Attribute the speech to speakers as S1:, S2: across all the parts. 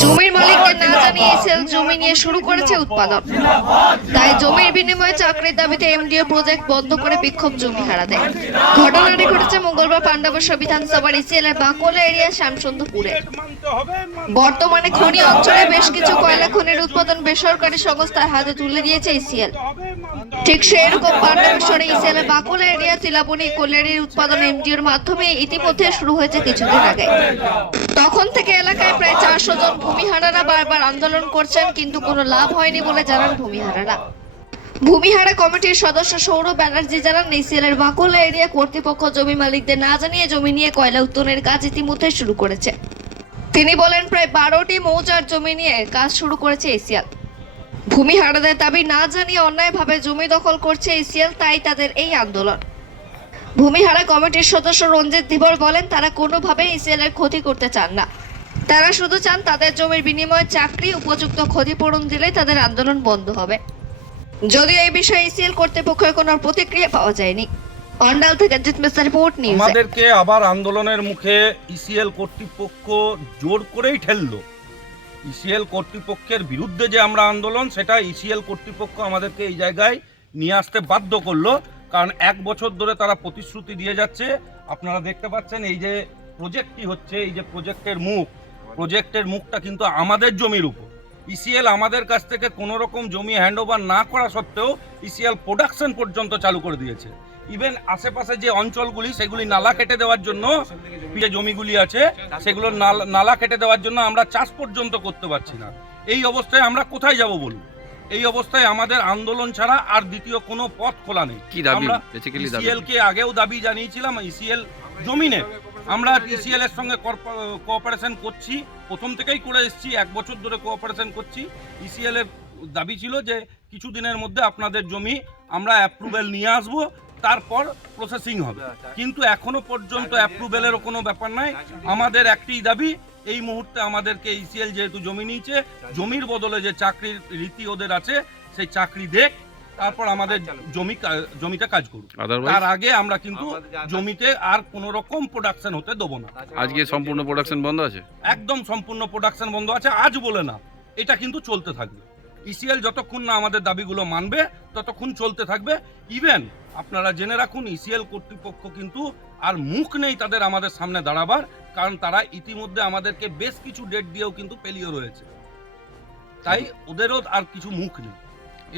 S1: জমির মালিককে না জানিয়ে সেল জমি নিয়ে শুরু করেছে উৎপাদন তাই জমির বিনিময়ে চাকরির দাবিতে এমডিও প্রজেক্ট বন্ধ করে বিক্ষোভ জমি হারা দেয় ঘটেছে মঙ্গলবার পাণ্ডবেশ্বর বিধানসভার ইসিএলের বাঁকুড়া এরিয়া শ্যামসুন্দরপুরে বর্তমানে খনি অঞ্চলে বেশ কিছু কয়লা খনির উৎপাদন বেসরকারি সংস্থার হাতে তুলে দিয়েছে ইসিএল। ঠিক সেই রকম পাণ্ডবেশ্বরে ইসিএলের বাঁকুড়া এরিয়া তিলাবনি কোলেরির উৎপাদন এমডিওর মাধ্যমে ইতিমধ্যে শুরু হয়েছে কিছুদিন আগে। তখন থেকে এলাকায় প্রায় চারশো জন ভূমিহারারা বারবার আন্দোলন করছেন, কিন্তু কোনো লাভ হয়নি বলে জানান ভূমিহারারা ভূমিহারা কমিটির সদস্য সৌরভ ব্যানার্জি জানান ইসিএলের বাকুলা এরিয়া কর্তৃপক্ষ জমি মালিকদের না জানিয়ে জমি নিয়ে কয়লা উত্তোলনের কাজ ইতিমধ্যে শুরু করেছে। তিনি বলেন, প্রায় বারোটি মৌজার জমি নিয়ে কাজ শুরু করেছে এসিএল ভূমিহারাদের দাবি, না জানিয়ে অন্যায়ভাবে জমি দখল করছে এসিএল তাই তাদের এই আন্দোলন। ভূমিহারা কমিটির সদস্য রঞ্জিত ধীবর বলেন, তারা কোনোভাবে ইসিএল এর ক্ষতি করতে চান না। তারা শুধু চান তাদের জমির বিনিময়ে চাকরি, উপযুক্ত ক্ষতিপূরণ দিলে তাদের আন্দোলন বন্ধ হবে। যদিও এই বিষয়ে ইসিএল কর্তৃপক্ষের কোনো প্রতিক্রিয়া পাওয়া যায়নি। অন্ডাল থেকে জিতমিস্টার রিপোর্ট নিউজ।
S2: আমাদেরকে আবার আন্দোলনের মুখে ইসিএল কর্তৃপক্ষ জোর করেই ঠেললো। ইসিএল কর্তৃপক্ষের বিরুদ্ধে যে আমরা আন্দোলন, সেটা ইসিএল কর্তৃপক্ষ আমাদেরকে এই জায়গায় নিয়ে আসতে বাধ্য করল। কারণ এক বছর ধরে তারা প্রতিশ্রুতি দিয়ে যাচ্ছে। আপনারা দেখতে পাচ্ছেন এই যে প্রজেক্টটি হচ্ছে, এই যে প্রজেক্টের মুখ প্রজেক্টের মুখটা কিন্তু আমাদের জমির উপর। ইসিএল আমাদের কাছ থেকে কোনো রকম জমি হ্যান্ডওভার না করা সত্ত্বেও ইসিএল প্রোডাকশন পর্যন্ত চালু করে দিয়েছে। ইভেন আশেপাশে যে অঞ্চলগুলি সেগুলি নালা কেটে দেওয়ার জন্য যে জমিগুলি আছে সেগুলো নাল- নালা কেটে দেওয়ার জন্য আমরা চাষ পর্যন্ত করতে পারছি না। এই অবস্থায় আমরা কোথায় যাব বলুন? এই অবস্থায় আমাদের আন্দোলন ছাড়া আর দ্বিতীয় কোনো পথ খোলা নেই।
S3: কি দাবি?
S2: আমরা ইসিএল কে? আগেও দাবি জানিয়েছিলাম ইসিএল জমিনে। আমরা ইসিএল এর সঙ্গে কোঅপারেশন করছি। প্রথম থেকেই করে এসেছি, এক বছর ধরে কোঅপারেশন করছি। ইসিএল এর দাবি ছিল যে কিছু দিনের মধ্যে আপনাদের জমি আমরা অ্যাপ্রুভেল নিয়ে আসব, তারপর প্রসেসিং হবে। কিন্তু এখনও পর্যন্ত অ্যাপ্রুভেলেরও কোনো ব্যাপার নাই। আমাদের একটি দাবি, এই মুহূর্তে আমাদেরকে ইসিএল যেহেতু জমি নিয়েছে, জমির বদলে যে চাকরির রীতি ওদের আছে, সেই চাকরি দেখ তারপর আমাদের জমি জমিতে কাজ করুক। তার আগে আমরা কিন্তু জমিতে আর কোন রকম প্রোডাকশন হতে দেবো না।
S3: আজকে সম্পূর্ণ প্রোডাকশন বন্ধ আছে?
S2: একদম সম্পূর্ণ প্রোডাকশন বন্ধ আছে আজ বলে না। এটা কিন্তু চলতে থাকবে। ইসিএল যতক্ষণ না আমাদের দাবিগুলো মানবে ততক্ষণ চলতে থাকবে। ইভেন আপনারা জেনে রাখুন ইসিএল কর্তৃপক্ষ কিন্তু আর মুখ নেই তাদের আমাদের সামনে দাঁড়াবার কারণ তারা ইতিমধ্যে আমাদেরকে বেশ কিছু ডেট দিয়েও কিন্তু পেলিয়ে রয়েছে। তাই ওদেরও আর কিছু মুখ নেই।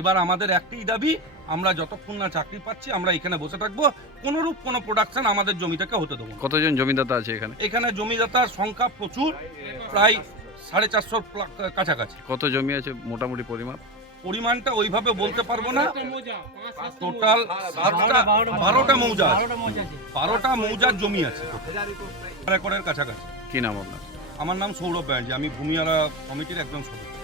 S2: এবার আমাদের একটাই দাবি আমরা যতক্ষণ না চাকরি পাচ্ছি আমরা এখানে বসে থাকব। কোনোরূপ কোনো প্রোডাকশন আমাদের জমি থেকে হতে দেবো না।
S3: কতজন জমিদাতা আছে এখানে?
S2: এখানে জমিদাতার সংখ্যা প্রচুর প্রায় সাড়ে চারশোর কাছাকাছি।
S3: কত জমি আছে মোটামুটি পরিমাণ
S2: পরিমাণটা ওইভাবে বলতে পারব না। টোটাল সাতটা বারোটা মৌজা। আছে। বারোটা মৌজার জমি আছে। একরের কাছাকাছি।
S3: কি নাম আপনার?
S2: আমার নাম সৌরভ ব্যানার্জি আমি ভূমিহারা কমিটির একজন সদস্য।